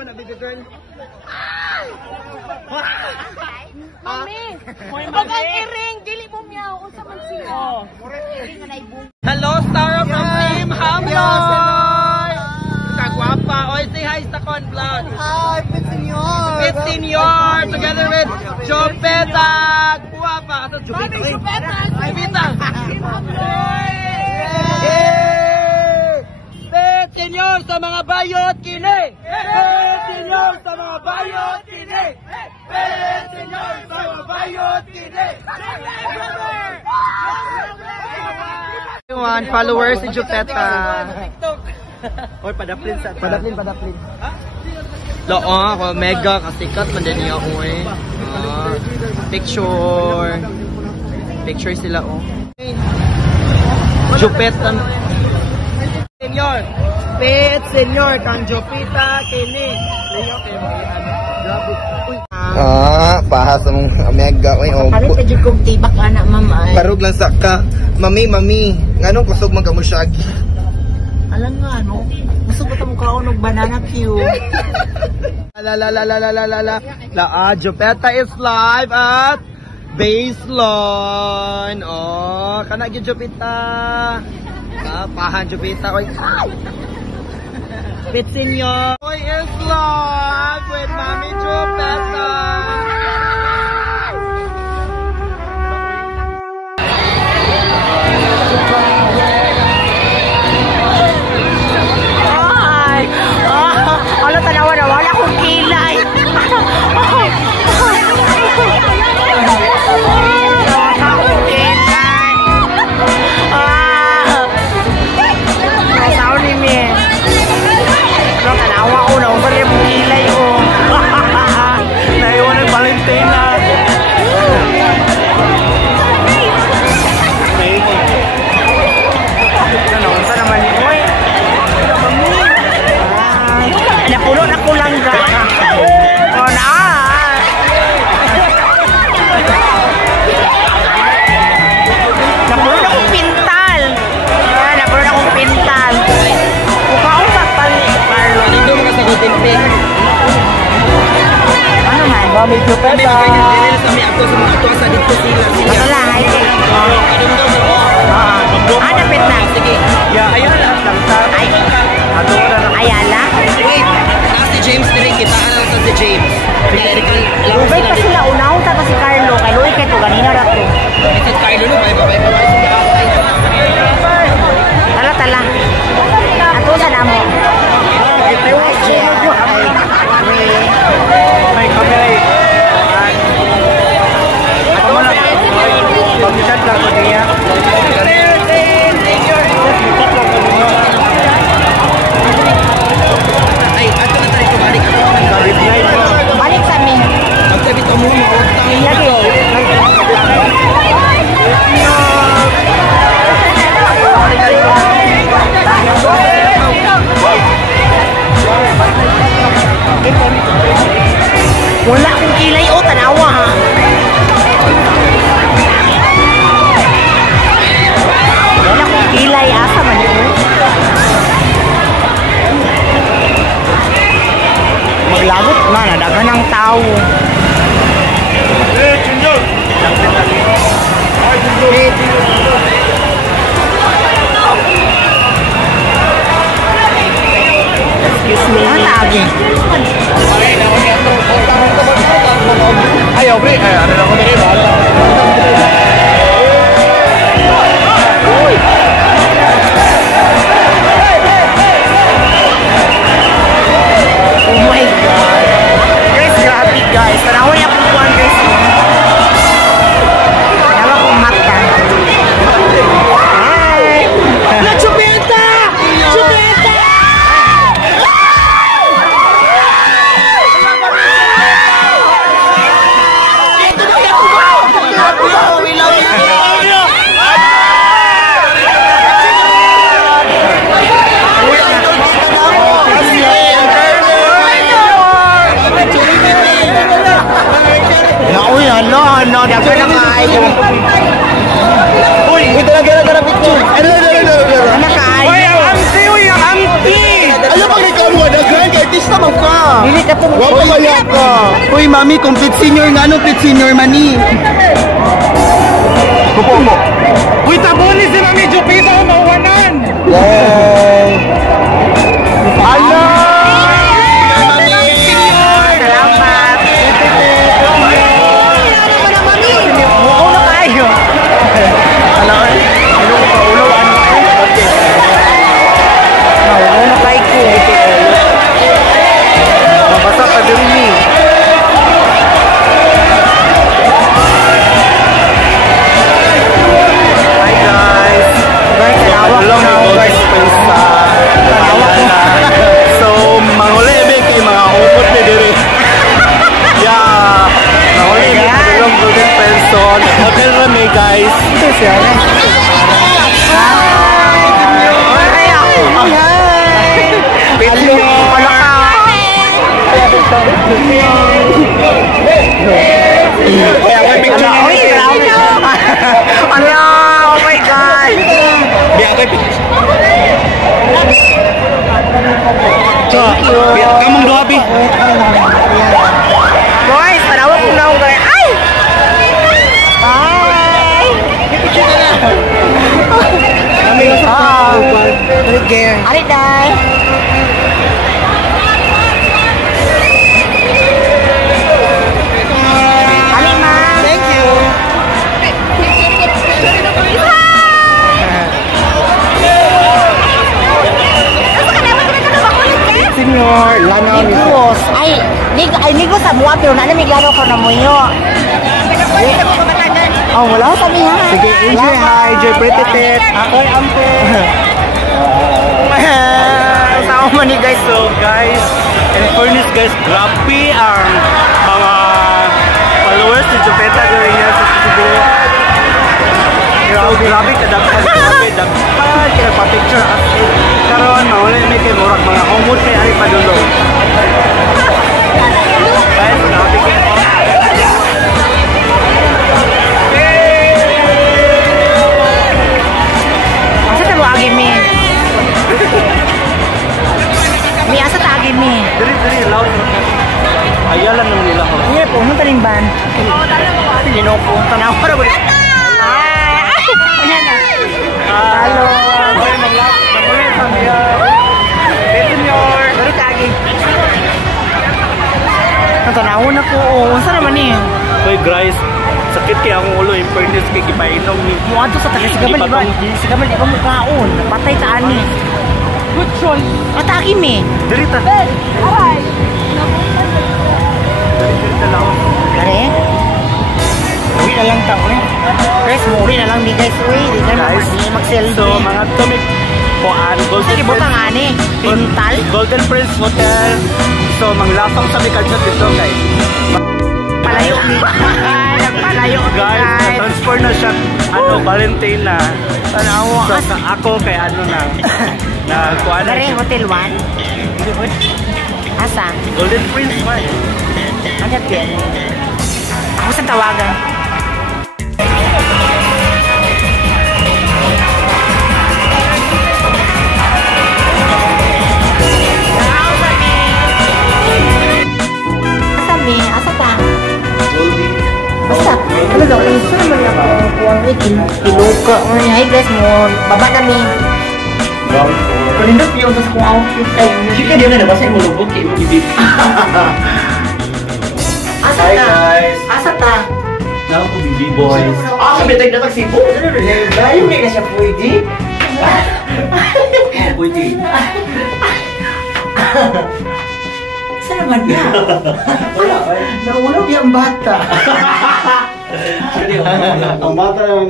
ko na baby girl. Mami! Pag ang iring, dili mo miyaw. Unsa man siya? Hello, Star from Team Hamloy! Kagwapa. Oy, say hi sa Con Vlog. Hi, 15 years. 15 years together with Jopeta. Guwapa. Asa Jopeta? Jopeta. Team Hamloy! Yay! 15 years sa mga bayot kini! 15 years sa mga bayot kini! 15 years sa mga bayot kini! Followers si Jopeta. Oy, padaplin sa Padaplin. Oo, ako mega kasikat man din niya ako eh. Picture sila oh. Jopeta. Senyor. Senyor kang Jopeta kini. Pahas mong mega oy oh. Kami pa jud kog tibak anak mama. Barog lang sa ka. Mami, nganong kusog man ka mo siya? Alam nga no. Gusto ko ta mo kaon og banana cue. Jopeta is live at Baseline. Oh, kana gyud Jopeta. Pahan Jopeta oy. Pitsinyo. Oy is live with Mami Jopeta. Ano tanawa na wala akong kilay. Nasaw ni mi. Ano tanawa ko na wala akong kilay ko. Naiwan ng Valentina. Ano sa naman ni oy. Napuno na ko lang ga. O na. Napuno na kong pintal. Napuno na kong pintal. Mukhaon sa pali. Carlo. Hindi mo kasagutin pin. Ano man? Mami Jopeta. Kami ako sa mga tuwa sa dito sila. Ano lang, ay dapit na. Sige. Yeah, ayun na lang. Ayala? Wait, si James direct kita lang sa si James. Ubay pa sila unaw ta si Carlo. Kay Luy kay to ganina ra to. Si Carlo no, bye. Tala. Ato sa namo. May kamera eh. Ato na. Pagkitan lang ko niya. Ay, ato na tayo balik ako ng gabi. Balik sa amin. Magsabi to mo mautang. Lagi. Wala akong kilay o tanawa ha. Wala akong kilay asa man yun. Maglagot na, nadagan ng tao. Excuse me. Ang tagi. Ayaw, pre. Ano lang ko na rin. Oh my God. Guys, grabe guys. Dili ka tong Wala kaya ka. Uy, mami, kung pit senior nga, ano pit senior mani? Kupo mo. Uy, tabuli si Mami Jupita o mawanan! Yay! Hello! Salamat. Mukha na kayo. Mukha na kayo ko. Mabasa ka din ni. Hi guys! Guys, kalawak Hello na. guys, so, manghuli kay mga upot ni diri. Yeah! Manghuli yung golden person. Hotel Rame guys. Ito siya. Hello! Wala ka. Kaya ako picture Ala, oy, grabe. Ala, oh my God. Biya ako picture. Thank you. Biya kamong doa bi. Guys, parawa ko na ako guys. Ay! Bye! Ari, Day. Ali, ma. Thank you. Senior, lanaw ni Nigos. Ay, nigos sa buwan, pero nanamiglaro ko na mo yun. Oh, wala ko sabi ha. Sige, enjoy hi, enjoy pretty tit. Ako'y ampe. Sao man ni guys. So guys, in fairness guys, grabe ang mga followers ni Jupeta gawin niya sa Cebu. So grabe kadaghan, grabe daghan kaya pa-picture as in. Karon mawala may kay murag mga humot kay ari padulo. Guys, grabe kayo. Asa ta mo agi mi? Mi asa ta agi mi? Diri loud. Ayalan nung nila ko. Iya po, nung talimban. Linoko, tanaw para ba? Ay! Ayan na. Hello. Ay, mamuli sa miya. Senior. Balik agi. Tanaw na ko. Unsa naman ni? Hoy guys, sakit kaya akong ulo, in fairness kay gipainom ni. Mo adto sa taga Sigamal, di ba? Sigamal di ba mo kaon? Napatay ta ani. Good choice. Atagi mi. Diri ta. Aray. Diri ta lang. Kare? Uwi na lang tao eh. Guys, muri na lang di guys. Uy, di na Guys, mag-selfie. So mga tumik kuan Golden Sige, butang ani. Pintal. Golden Prince Hotel. So manglasong sa Mikadjot dito guys. Palayo ni. Nagpalayo Guys, na-transfer na siya Valentine na. Tanawa. So ako kay ano na kuan na Kare, siya. Hotel 1. Asa? Golden Prince man. Agad yan. Ako sa tawagan. Asa pa? Basta, ano daw, isa naman ako kuwang piluka. Hi guys mo, baba namin. Kalindot yung sa kong outfit kayo. Sige, di na nabasa yung mulubog kayo mo ibig. Asa Hi ta? guys. Asa ta? Now ko BB boys. Ah, sabi tayo na tagsipo. Ayaw nga siya pwede. Oo, pwede. Saan naman na? Wala, Naulog yung bata. Sige, Ang bata yung